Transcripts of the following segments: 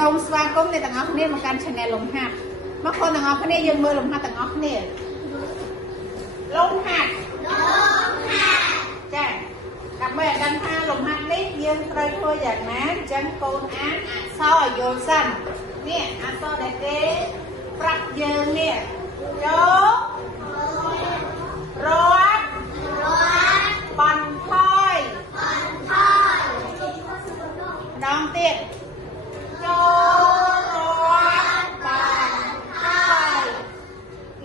សូមស្វាគមន៍អ្នកទាំងអស់គ្នាមកកាន់ Channel លំហាត់មកคนទាំងអស់គ្នាយើងមើលលំហាត់ទាំងអស់គ្នាលំហាត់ចាដើម្បីឲ្យដឹងថាលំហាត់នេះយើងត្រូវធ្វើយ៉ាងណាអញ្ចឹងកូនអានអក្សរឲ្យយល់សិននេះអក្សរដែលគេប្រាប់យើងនេះចូលរាប់បន្ថយម្ដងទៀតចូលរាប់បន្ថយ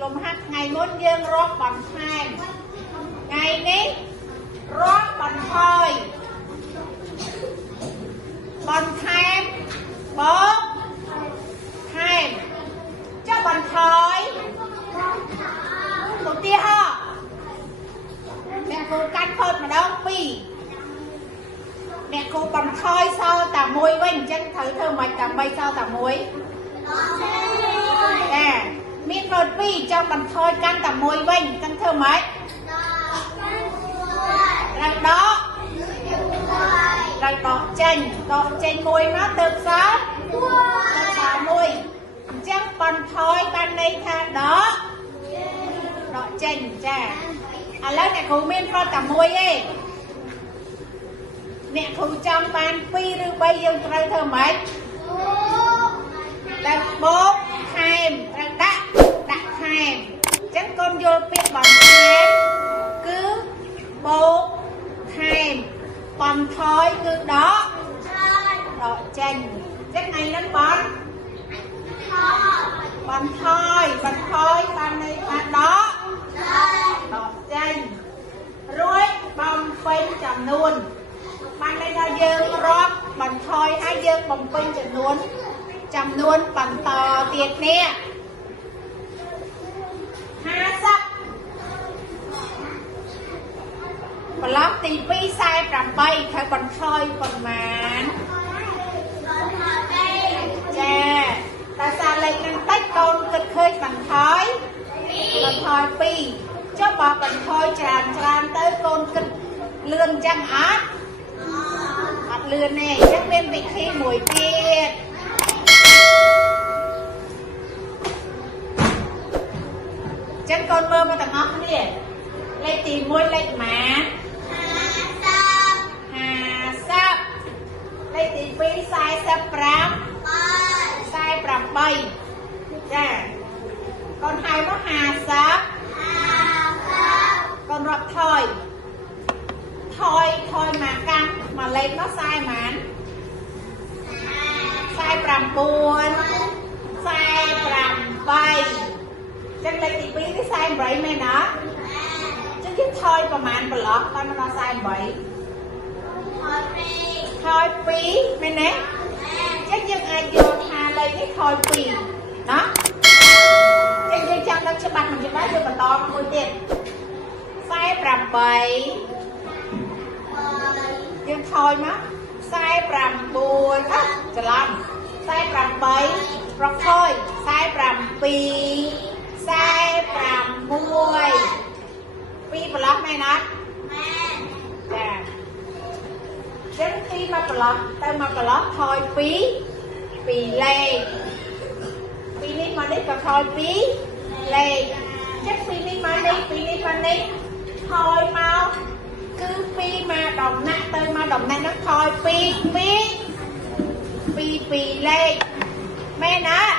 លំហាត់ថ្ងៃមុនយើងរាប់បន្ថែមថ្ងៃនេះរាប់បន្ថយបន្ថែមបូកថែមចុះបន្ថយឧទាហរណ៍អ្នកគ្រូកាត់ផុតម្ដង2អ្នកគ្រូបន្ថយសល់តែ1វិញអញ្ចឹងត្រូវធ្វើមិនដើម្បីសល់តែ1ចាមានផុត2ចង់បន្ថយកាន់តែ1វិញអញ្ចឹងធ្វើមិនត្រូវដកចេញមួយមកទៅសល់1អញ្ចឹងបន្ថយបានន័យថាដកចេញចាឥឡូវអ្នកគ្រូមានផុតតែ1ទេអ្នកគ្រូចង់បាន2ឬ3យើងត្រូវធ្វើម៉េចដាក់បូកថែមត្រូវដាក់ថែមអញ្ចឹងកូនយល់ពាក្យបន្ថែមគឺបូកថែមបន្ថយគឺដកចេញអញ្ចឹងថ្ងៃហ្នឹងបន្ថយបានន័យថាដកចេញរួចបំពេញចំនួនបានន័យថាយើងរាប់បន្ថយហើយយើងបំពេញចំនួនបន្តទៀតនេះ50ប្លុកទី2 48ត្រូវបន្ថយប៉ុន្មានចាតែសារលេខនឹងតិចកូនគិតឃើញបន្ថយ2ចុះបើបន្ថយច្រើនទៅកូនគិតលឿនចឹងអត់លឿនទេអញ្ចឹងមានវិធីមួយទៀតអញ្ចឹងកូនមើលមកទាំងអស់គ្នាលេខទី1លេខម៉ា50លេខទី2 48ចាកូនហៅមក50កូនរាប់ថយមកកាន់មកលេខមកខ្សែហ្មងខ្សែ9 ខ្សែ8ចឹងលេខទី2នេះខ្សែ8មែនអត់ចឹងយើងថយប្រហែលប្លុកបានមកដល់ខ្សែ8ថយ2មែនទេចឹងយើងអាចយកថាលេខនេះថយ2ណាចឹងយើងចាំដល់ច្បាស់មិនច្បាស់យើងបន្តមួយទៀតខ្សែ8យើងថយមកខ្សែ9ច្រឡំខ្សែ8ប្រខយខ្សែ7ខ្សែ6 2ប្លុកមែនអត់ចាចឹងពីមកប្លុកទៅមកប្លុកថយ2លេខពីនេះមកនេះក៏ថយ2លេខចឹងពីនេះមកនេះថយមកគឺពីមកដំណាក់ទៅមកដំណាក់នោះថយ2លេខមែនអត់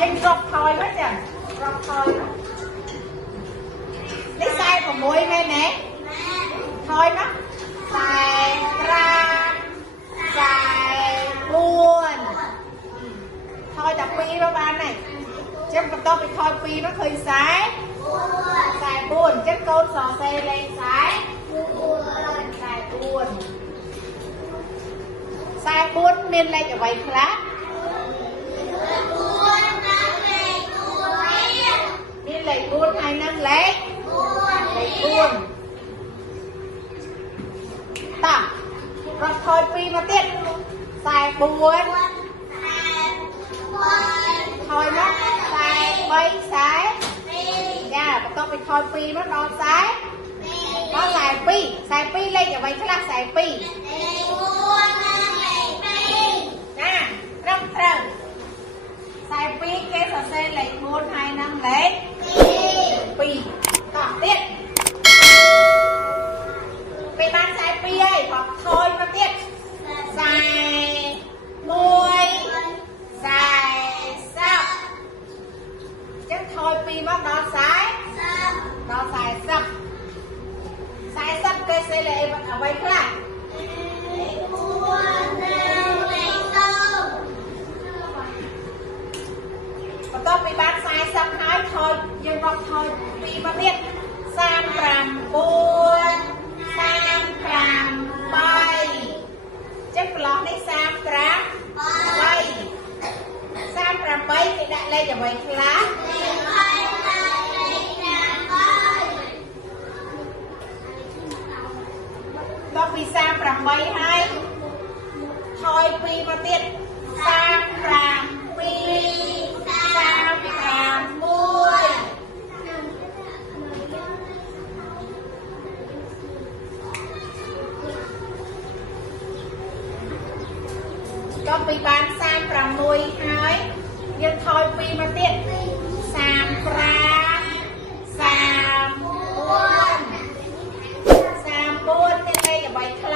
ចឹងរាប់ថយមកចារាប់ថយនេះខ្សែ6មែនទេថយមកខ្សែ5ខ្សែ4ថយតែ2មកបានហើយចឹងបន្ទាប់ពីថយ2មកឃើញខ្សែ4អញ្ចឹងកូនសរសេរលេខខ្សែ4មានលេខអ្វីខ្លះមានលេខ4ហើយនឹងលេខ4តោះរត់ថយ2មកទៀតខ្សែ4ថយមកខ្សែ3ខ្សែចាបន្ទាប់ពីថយ2មកដល់ខ្សែ2លេខអ្វីខ្លះខ្សែ2ណា លេខអ្វីខ្លះដល់ពី38ហើយថយ2មកទៀត37 ដល់ពីបាន36ហើយយើងថយ2មកទៀត34 34នេះលេខអ្វីខ្លះ